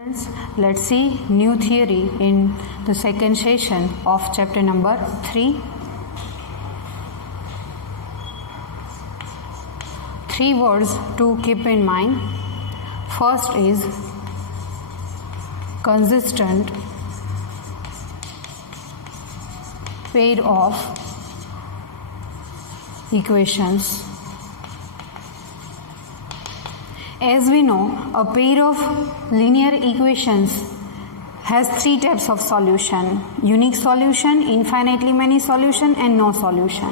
Friends, let's see new theory in the second session of chapter number 3. Three words to keep in mind. First is consistent pair of equations. As we know, a pair of linear equations has three types of solution: unique solution, infinitely many solution, and no solution.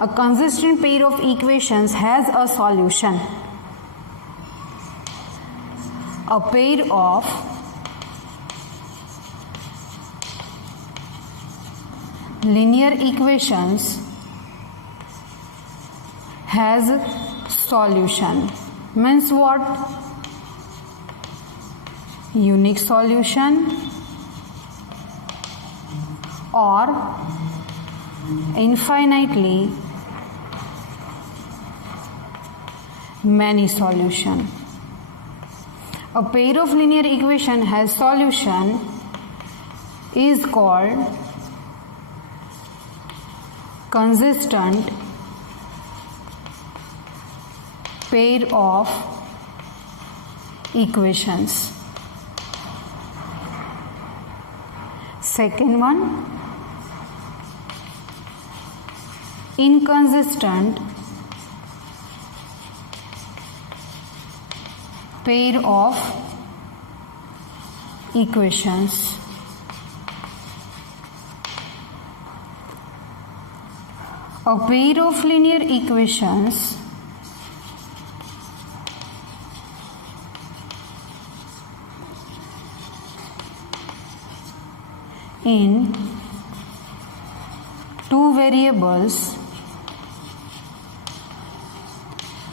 A consistent pair of equations has a solution. A pair of linear equations has solution. Means what? Unique solution or infinitely many solution. A pair of linear equation has solution is called consistent pair of equations. Second one, inconsistent pair of equations. A pair of linear equations in two variables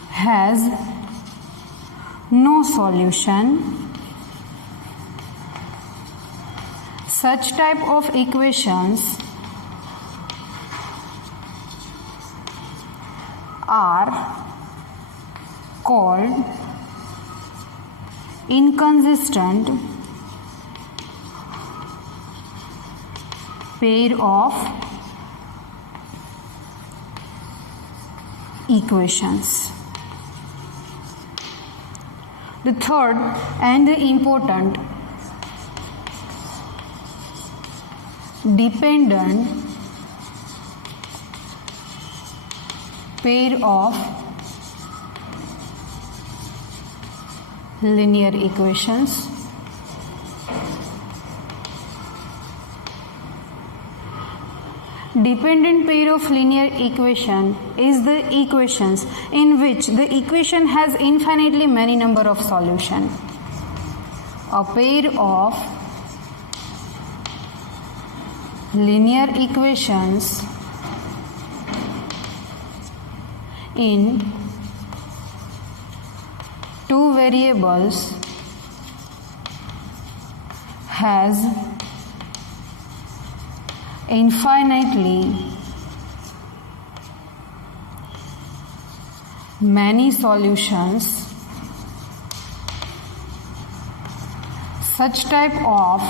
has no solution. Such type of equations are called inconsistent pair of equations. The third and the important, dependent pair of linear equations. Dependent pair of linear equation is the equations in which the equation has infinitely many number of solution. A pair of linear equations in two variables has infinitely many solutions. Such type of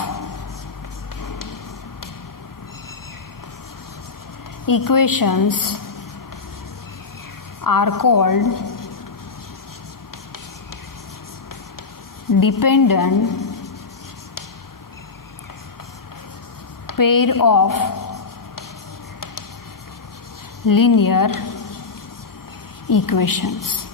equations are called dependent pair of linear equations.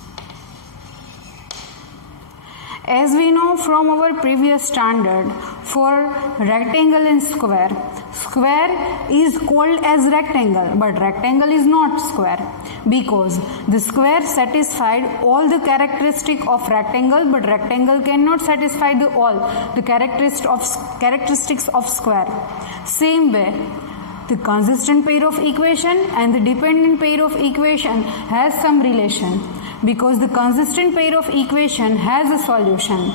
As we know from our previous standard, for rectangle and square, square is called as rectangle, but rectangle is not square because the square satisfied all the characteristic of rectangle, but rectangle cannot satisfy all the characteristics of square. Same way, the consistent pair of equation and the dependent pair of equation has some relation because the consistent pair of equation has a solution.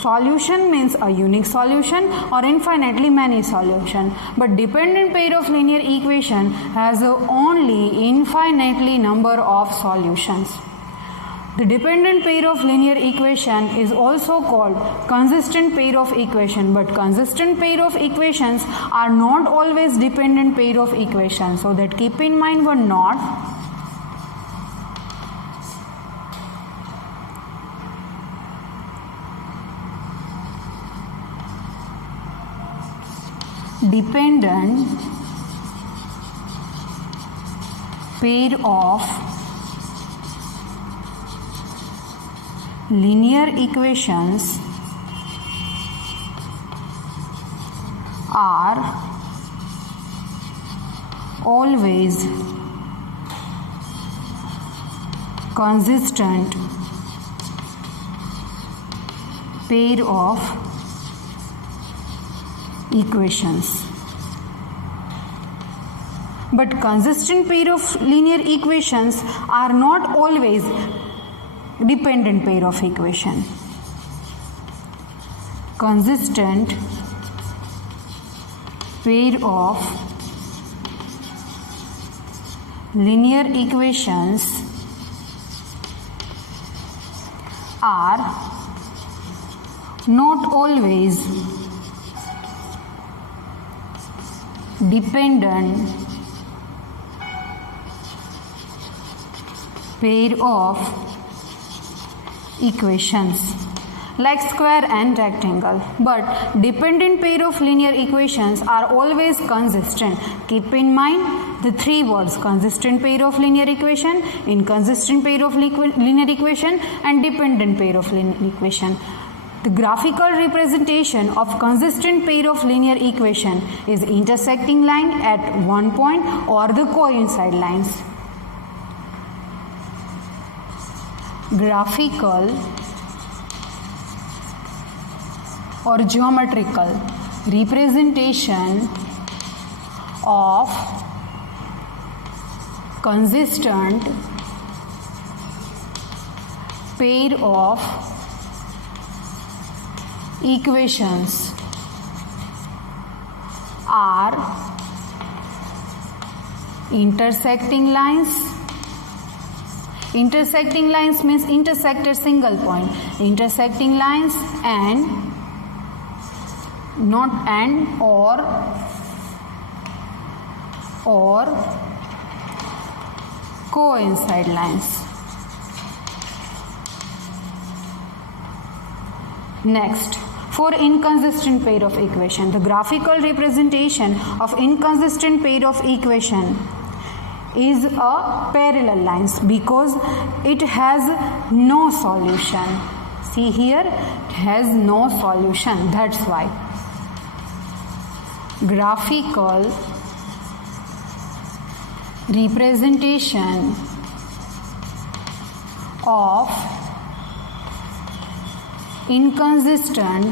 Solution means a unique solution or infinitely many solution, but dependent pair of linear equation has only infinitely number of solutions. The dependent pair of linear equation is also called consistent pair of equation, but consistent pair of equations are not always dependent pair of equations, so that keep in mind one not. Dependent pair of linear equations are always consistent pair of equations. But consistent pair of linear equations are not always dependent pair of equation. Consistent pair of linear equations are not always dependent pair of equations like square and rectangle, but dependent pair of linear equations are always consistent. Keep in mind the three words: consistent pair of linear equation, inconsistent pair of linear equation, and dependent pair of linear equation. The graphical representation of consistent pair of linear equation is intersecting line at one point or the coincide lines. Graphical or geometrical representation of consistent pair of equations are intersecting lines. Intersecting lines means intersect at single point. Intersecting lines and not and or coincide lines. Next, for inconsistent pair of equation, the graphical representation of inconsistent pair of equation is a parallel lines because it has no solution. See here, it has no solution. That's why graphical representation of inconsistent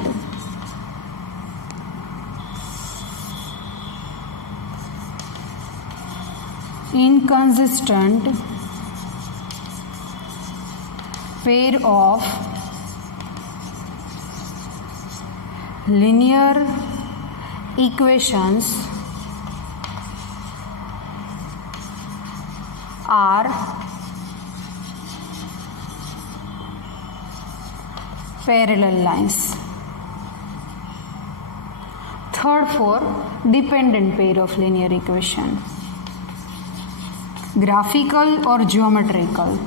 pair of linear equations are parallel lines. Third, for dependent pair of linear equation, graphical or geometrical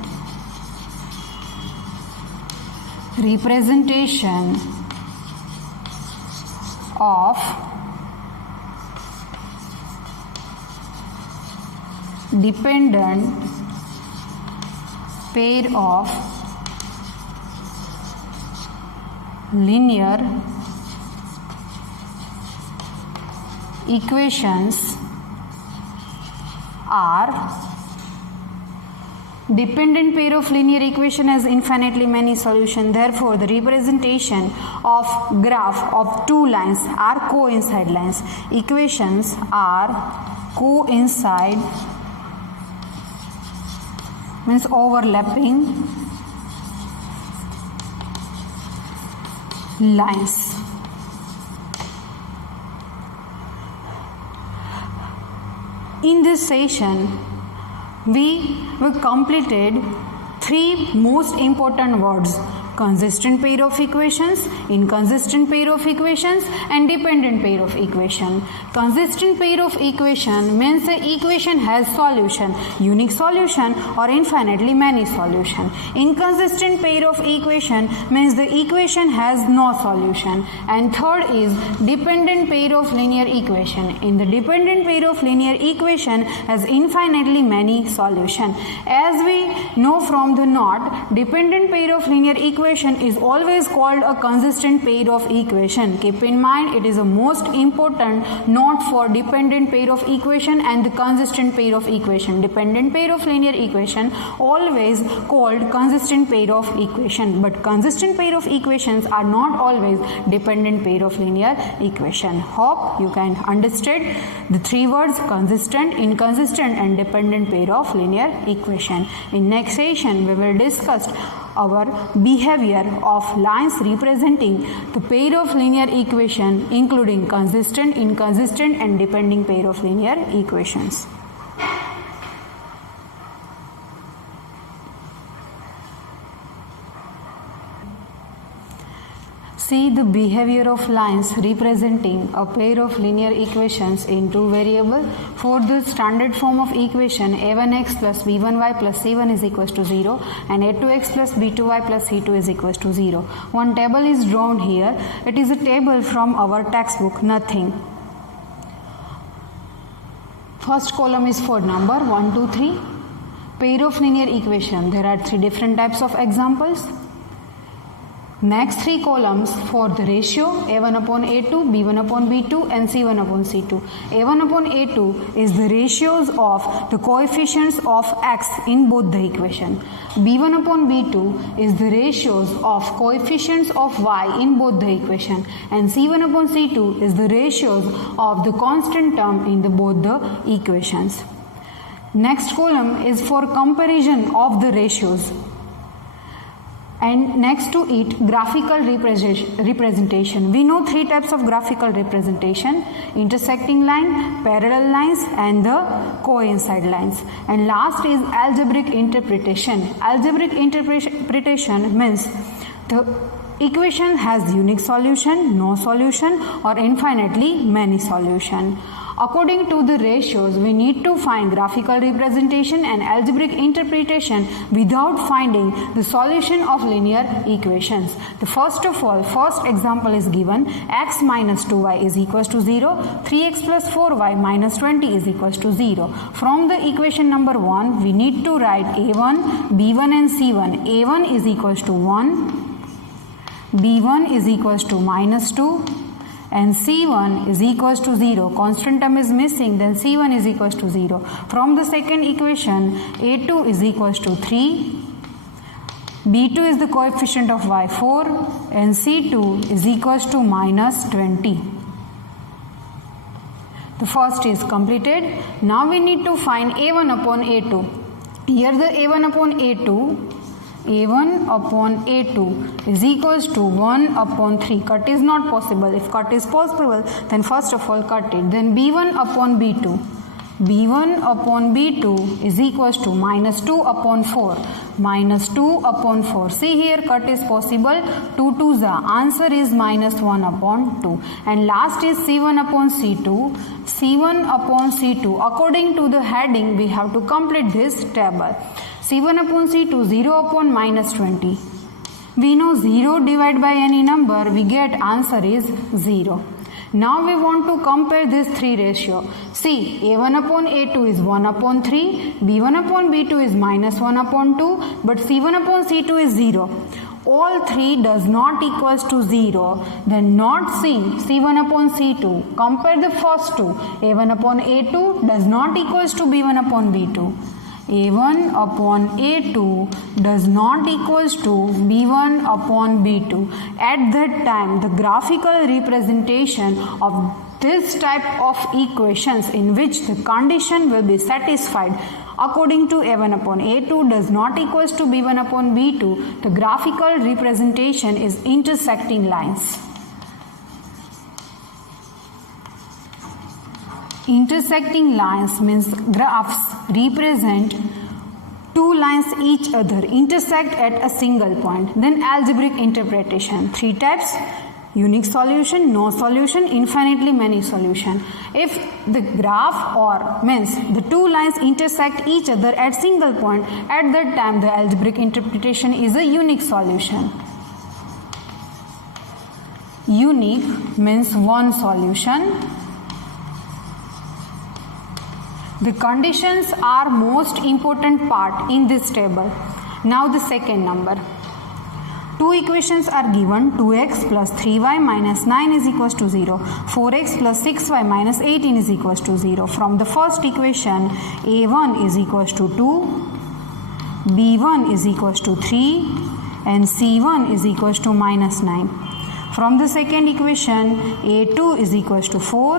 representation of dependent pair of linear equations are dependent pair of linear equation has infinitely many solutions. Therefore, the representation of graph of two lines are coincide lines. Equations are coincide means overlapping lines. In this session, we completed three most important words: consistent pair of equations, inconsistent pair of equations, and dependent pair of equation. Consistent pair of equation means the equation has solution, unique solution, or infinitely many solution. Inconsistent pair of equation means the equation has no solution. And third is dependent pair of linear equation. In the dependent pair of linear equation has infinitely many solution. As we know from the note, dependent pair of linear equation is always called a consistent pair of equation. Keep in mind, it is a most important note for dependent pair of equation and the consistent pair of equation. Dependent pair of linear equation always called consistent pair of equation, but consistent pair of equations are not always dependent pair of linear equation. Hope you can understand the three words: consistent, inconsistent, and dependent pair of linear equation. In next session we will discuss our behavior of lines representing the pair of linear equation, including consistent, inconsistent, and depending pair of linear equations. See the behavior of lines representing a pair of linear equations in two variables. For the standard form of equation, a1x plus b1y plus c1 is equals to 0 and a2x plus b2y plus c2 is equals to 0. One table is drawn here. It is a table from our textbook, nothing. First column is for number 1, 2, 3. Pair of linear equation. There are three different types of examples. Next three columns for the ratio a1 upon a2, b1 upon b2 and c1 upon c2. a1 upon a2 is the ratios of the coefficients of x in both the equation. b1 upon b2 is the ratios of coefficients of y in both the equation, and c1 upon c2 is the ratios of the constant term in the both the equations. Next column is for comparison of the ratios. And next to it, graphical representation. We know three types of graphical representation: intersecting line, parallel lines, and the coincide lines. And last is algebraic interpretation. Algebraic interpretation means the equation has unique solution, no solution, or infinitely many solution. According to the ratios, we need to find graphical representation and algebraic interpretation without finding the solution of linear equations. The first example is given: x minus 2y is equals to 0, 3x plus 4y minus 20 is equals to 0. From the equation number 1, we need to write a1, b1 and c1. a1 is equals to 1, b1 is equals to minus 2, and c1 is equals to 0. Constant term is missing, then c1 is equals to 0. From the second equation, a2 is equals to 3, b2 is the coefficient of y 4, and c2 is equals to minus 20. The first is completed. Now we need to find a1 upon a2. Here the a1 upon a2 is equals to 1 upon 3. Cut is not possible. If cut is possible, then first of all cut it. Then b1 upon b2. b1 upon b2 is equals to minus 2 upon 4. Minus 2 upon 4. See here, cut is possible. 2 to the answer is minus 1 upon 2. And last is c1 upon c2. c1 upon c2. According to the heading, we have to complete this table. c1 upon c2, 0 upon minus 20. We know 0 divided by any number, we get answer is 0. Now we want to compare this three ratio. See, a1 upon a2 is 1 upon 3, b1 upon b2 is minus 1 upon 2, but c1 upon c2 is 0. All three does not equals to 0, then not seeing c1 upon c2. Compare the first two. a1 upon a2 does not equals to b1 upon b2. a1 upon a2 does not equals to b1 upon b2. At that time, the graphical representation of this type of equations in which the condition will be satisfied according to a1 upon a2 does not equals to b1 upon b2, the graphical representation is intersecting lines. Intersecting lines means graphs represent two lines each other intersect at a single point. Then algebraic interpretation. Three types: unique solution, no solution, infinitely many solution. If the graph or means the two lines intersect each other at single point, at that time the algebraic interpretation is a unique solution. Unique means one solution. The conditions are most important part in this table. Now the second number. Two equations are given. 2x plus 3y minus 9 is equals to 0. 4x plus 6y minus 18 is equals to 0. From the first equation, a1 is equals to 2, b1 is equals to 3 and c1 is equals to minus 9. From the second equation, a2 is equals to 4,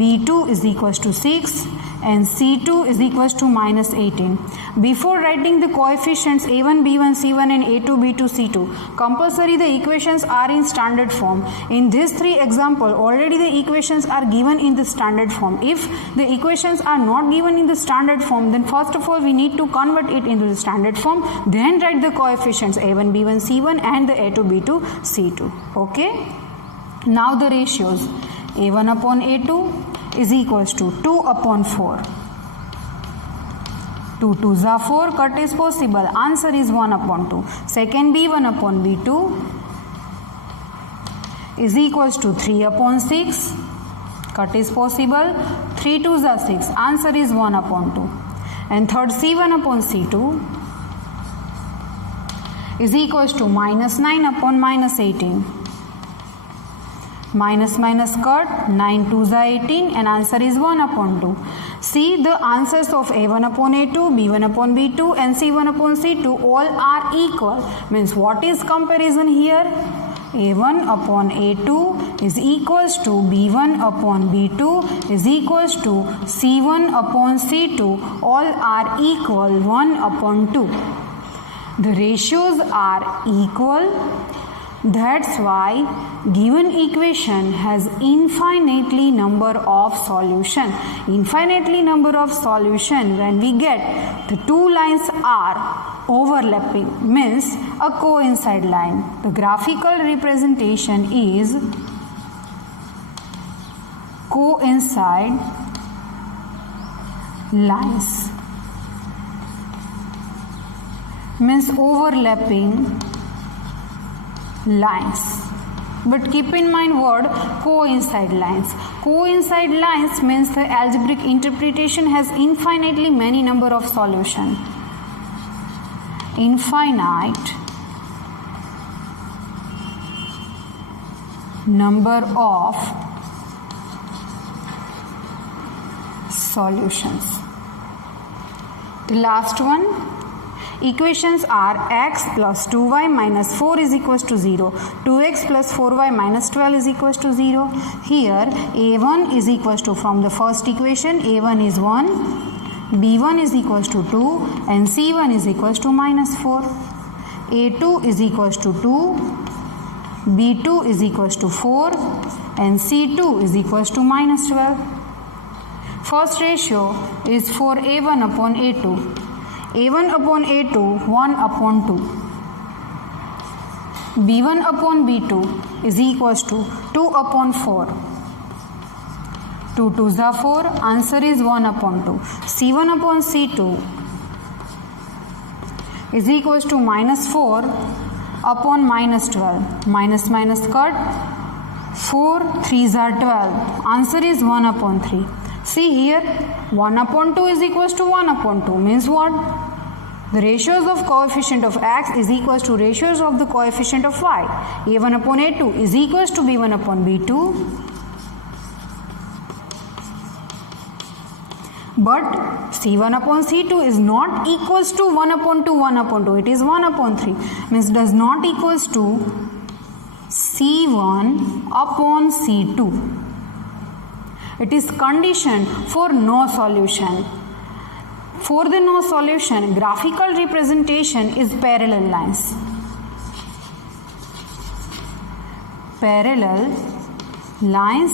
b2 is equals to 6 and c2 is equals to minus 18. Before writing the coefficients a1, b1, c1 and a2, b2, c2, compulsory the equations are in standard form. In these three examples, already the equations are given in the standard form. If the equations are not given in the standard form, then first of all we need to convert it into the standard form, then write the coefficients a1, b1, c1 and the a2, b2, c2. Okay? Now the ratios. a1 upon a2 is equals to 2 upon 4. 2 2s are 4, cut is possible. Answer is 1 upon 2. Second, b1 upon b2 is equals to 3 upon 6. Cut is possible. 3 2s are 6. Answer is 1 upon 2. And third, c1 upon c2 is equals to minus 9 upon minus 18. Minus minus cut, 9 2s are 18 and answer is 1 upon 2. See, the answers of a1 upon a2, b1 upon b2 and c1 upon c2 all are equal. Means what is comparison here? a1 upon a2 is equals to b1 upon b2 is equals to c1 upon c2, all are equal 1 upon 2. The ratios are equal. That's why given equation has infinitely number of solution. Infinitely number of solution when we get the two lines are overlapping, means a coincide line. The graphical representation is coincide lines, means overlapping lines. But keep in mind word coincide lines. Coincide lines means the algebraic interpretation has infinitely many number of solution. Infinite number of solutions. The last one. Equations are x plus 2y minus 4 is equals to 0. 2x plus 4y minus 12 is equals to 0. Here a1 is equals to, from the first equation, a1 is 1, b1 is equals to 2 and c1 is equals to minus 4. a2 is equals to 2, b2 is equals to 4 and c2 is equals to minus 12. First ratio is for a1 upon a2. a1 upon a2, 1 upon 2. b1 upon b2 is equals to 2 upon 4. 2 2s are 4. Answer is 1 upon 2. c1 upon c2 is equals to minus 4 upon minus 12. Minus minus cut. 4 3s are 12. Answer is 1 upon 3. See here, 1 upon 2 is equals to 1 upon 2 means what? The ratios of coefficient of x is equals to ratios of the coefficient of y. a1 upon a2 is equals to b1 upon b2. But c1 upon c2 is not equals to 1 upon 2, 1 upon 2. It is 1 upon 3. Means does not equals to c1 upon c2. It is condition for no solution. For the no solution, graphical representation is parallel lines. Parallel lines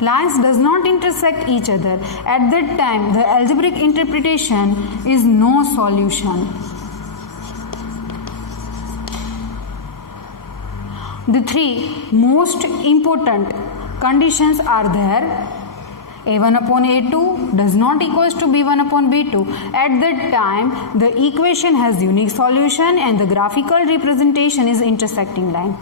lines does not intersect each other. At that time, the algebraic interpretation is no solution. The three most important conditions are there. A1 upon A2 does not equals to B1 upon B2. At that time, the equation has unique solution and the graphical representation is intersecting line.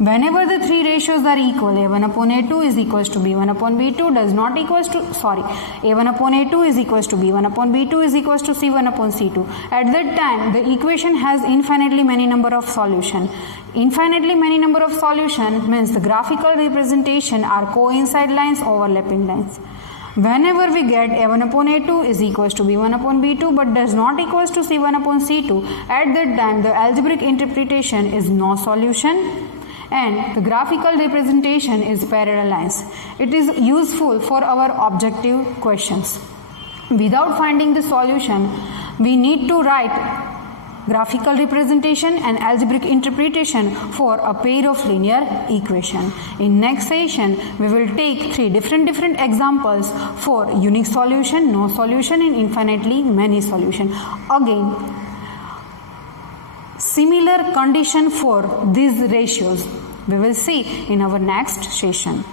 Whenever the three ratios are equal, A1 upon A2 is equals to B1 upon B2 does not equals to, A1 upon A2 is equals to B1 upon B2 is equals to C1 upon C2. At that time, the equation has infinitely many number of solution. Infinitely many number of solution means the graphical representation are coincide lines, overlapping lines. Whenever we get A1 upon A2 is equals to B1 upon B2 but does not equals to C1 upon C2, at that time the algebraic interpretation is no solution and the graphical representation is parallel lines. It is useful for our objective questions. Without finding the solution, we need to write graphical representation and algebraic interpretation for a pair of linear equation. In next session, we will take three different examples for unique solution, no solution and infinitely many solution. Again, similar condition for these ratios we will see in our next session.